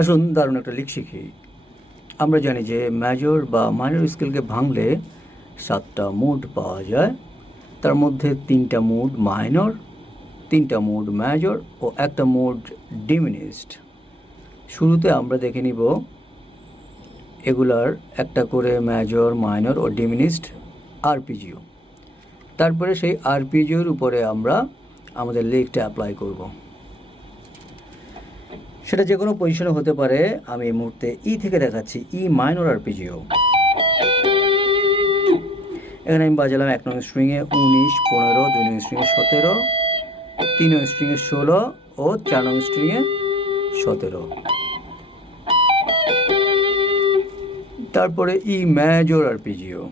আসুন দারুণ একটা লিক শিখি। আমরা জানি যে মেজর বা মাইনর স্কেলকে ভাঙলে 7টা মুড পাওয়া যায়। তার মধ্যে 3টা মুড মাইনর, 3টা মুড মেজর ও একটা মুড ডিমিনিশড। শুরুতে আমরা দেখে নিব এগুলার একটা করে মেজর, মাইনর ও ডিমিনিশড আরপিজিও। তারপরে সেই আরপিজিওর উপরে আমরা আমাদের লিকটা অ্যাপ্লাই করব। সেটা যে কোনো পজিশনে হতে পারে। আমি এই মুহূর্তে ই থেকে দেখাচ্ছি ই মাইনর আরপিজিও। এখানে আমি বাজালাম 1 নং স্ট্রিংয়ে 19, 15, 2 নং স্ট্রিংয়ে 17, 3 নং স্ট্রিংয়ে 16 ও 4 নং স্ট্রিংয়ে 17। তারপরে ই মেজর আরপিজিও,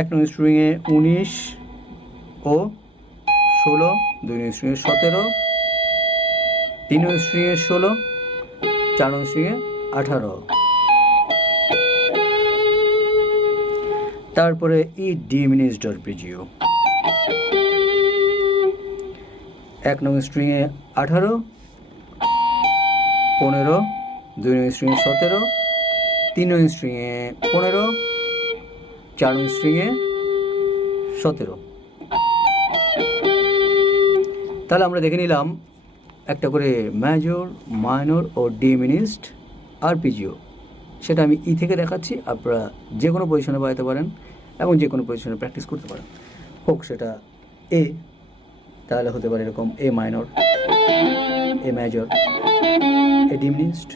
1 নং স্ট্রিংয়ে 19 ও 16, 2 নং স্ট্রিংয়ে 17, 3 নং স্ট্রিংয়ে 16, 4 নং স্ট্রিংয়ে 18। তারপরে ই ডিমিনিশড আরপিজিও, 1 নং স্ট্রিংয়ে 18, 15, 2 নং স্ট্রিংয়ে 17, 3 নং স্ট্রিংয়ে 15, 4 নং স্ট্রিংয়ে 17। তাহলে আমরা দেখে নিলাম একটা করে মেজর, মাইনর ও ডিমিনিশড আরপিজিও। সেটা আমি ই থেকে দেখাচ্ছি। আপনারা যে কোনো পজিশনে বাজাতে পারেন এবং যে কোনো পজিশনে প্র্যাকটিস করতে পারেন। হোক সেটা এ, তাহলে হতে পারে এরকম A minor, A major, A diminished.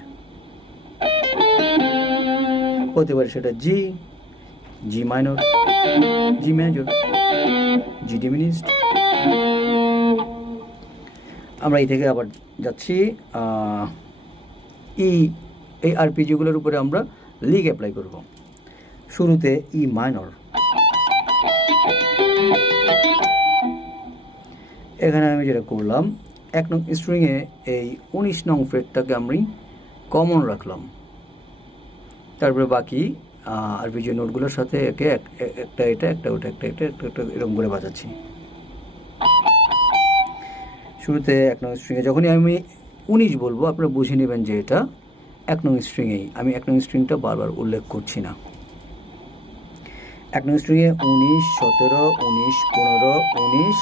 হতে পারে সেটা G, G minor, G major, G diminished. আমরা এই থেকে আবার যাচ্ছি ই। এই আরপিজিগুলোর উপরে আমরা লিক অ্যাপ্লাই করব। শুরুতে ই মাইনর, এখানে আমি যেটা করলাম 1 নং স্ট্রিংয়ে এই 19 নং ফ্রেটটাকে আমি কমন রাখলাম। তারপরে বাকি আরপিজি নোটগুলোর সাথে একে একটা এটা, একটা ওটা, একটা এটা, একটা এরকম করে বাজাচ্ছি। শুরুতে 1 নং স্ট্রিংয়ে যখনই আমি 19 বলবো আপনারা বুঝে নেবেন যে এটা 1 নং স্ট্রিংয়েই। আমি 1 নং স্ট্রিংটা বারবার উল্লেখ করছি না। 1 নং স্ট্রিংয়ে 19, 17, 19, 15, 19,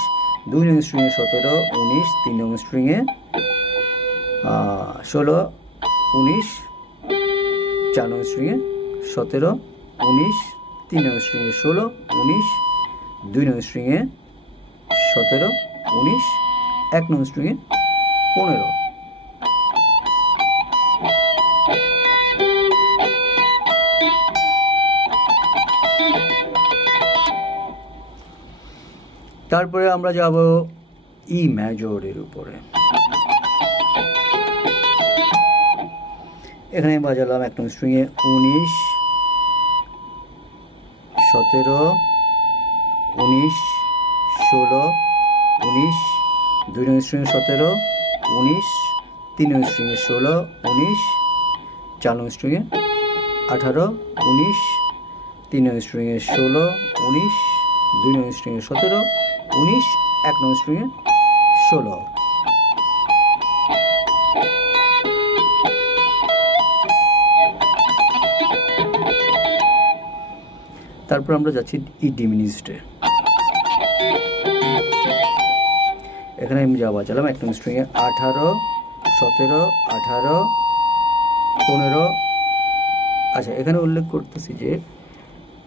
2 নং স্ট্রিংয়ে 17, 19, 3 নং স্ট্রিংয়ে 16, 19, 4 নং স্ট্রিংয়ে 17, 19, 3 নং স্ট্রিংয়ে 16, 19, 2 নং স্ট্রিংয়ে 17, 19, 1 নং স্ট্রিংয়ে 15। তারপরে আমরা যাব ই মেজরের উপরে। এখানে বাজালাম 1 নং স্ট্রিংয়ে 19, 17, 19, 16, 19, 2 নং স্ট্রিংয়ে 17, 19, 3 নং স্ট্রিংয়ে 16, 19, 4 নং স্ট্রিংয়ে 18, 19, 3 নং স্ট্রিংয়ে 16, 19, 2 নং স্ট্রিংয়ে 17, 19, 1 নং স্ট্রিংয়ে 16। তারপর আমরা যাচ্ছি ই ডিমিনিশডে। এখানে আমি যা বাজালাম 1 নং স্ট্রিংয়ে 18, 17, 18, 15। আচ্ছা, এখানে উল্লেখ করতেছি যে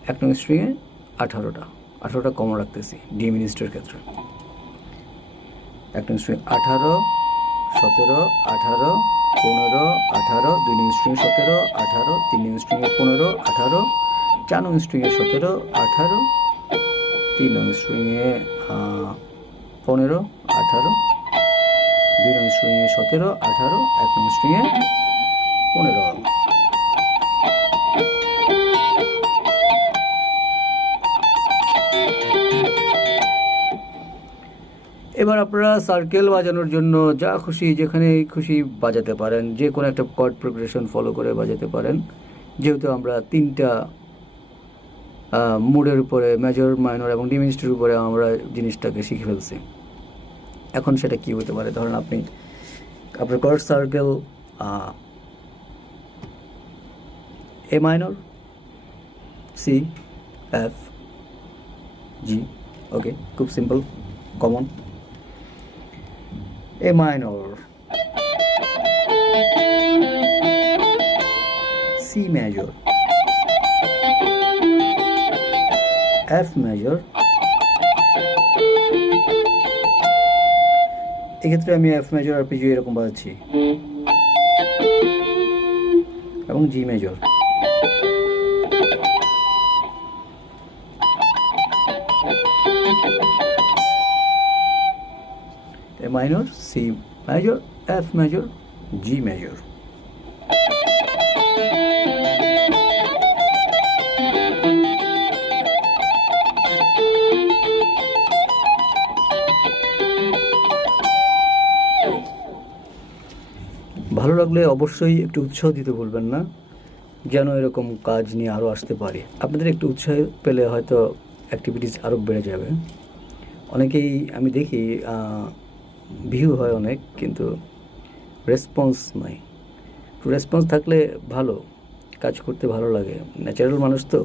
1 নং স্ট্রিংয়ে 18টা কমন রাখতেছি ডিমিনিশডের ক্ষেত্রে। 1 নং স্ট্রিং 18, 17, 18, 15, 18, 2 নং স্ট্রিং 17, 18, 3 নং স্ট্রিংয়ে 15, 18, 4 নং স্ট্রিংয়ে 17, 18, 3 নং স্ট্রিংয়ে 15, 18, 2 নং স্ট্রিংয়ে 17, 18, 1 নং স্ট্রিংয়ে 15। এবার আপনারা সার্কেল বাজানোর জন্য যা খুশি যেখানে খুশি বাজাতে পারেন, যে কোনো একটা কর্ড প্রোগ্রেশন ফলো করে বাজাতে পারেন। যেহেতু আমরা 3টা মুডের উপরে মেজর, মাইনর এবং ডিমিনিশডের উপরে আমরা জিনিসটাকে শিখে ফেলছি। এখন সেটা কি হতে পারে, ধরেন আপনি আপনার chord circle A minor, C, F, G. Okay, খুব simple, common. A minor, C major, F major. এক্ষেত্রে আমি এফ মেজর আরপিজিও এরকম বাজাচ্ছি, এবং G major. A minor, C major, F major, G major. ভালো লাগলে অবশ্যই একটু উৎসাহ দিতে ভুলবেন না, যেন এরকম কাজ নিয়ে আরও আসতে পারি। আপনাদের একটু উৎসাহ পেলে হয়তো অ্যাক্টিভিটিস আরও বেড়ে যাবে। অনেকেই আমি দেখি ভিউ হয় অনেক, কিন্তু রেসপন্স নাই। একটু রেসপন্স থাকলে ভালো, কাজ করতে ভালো লাগে, ন্যাচারাল মানুষ তো।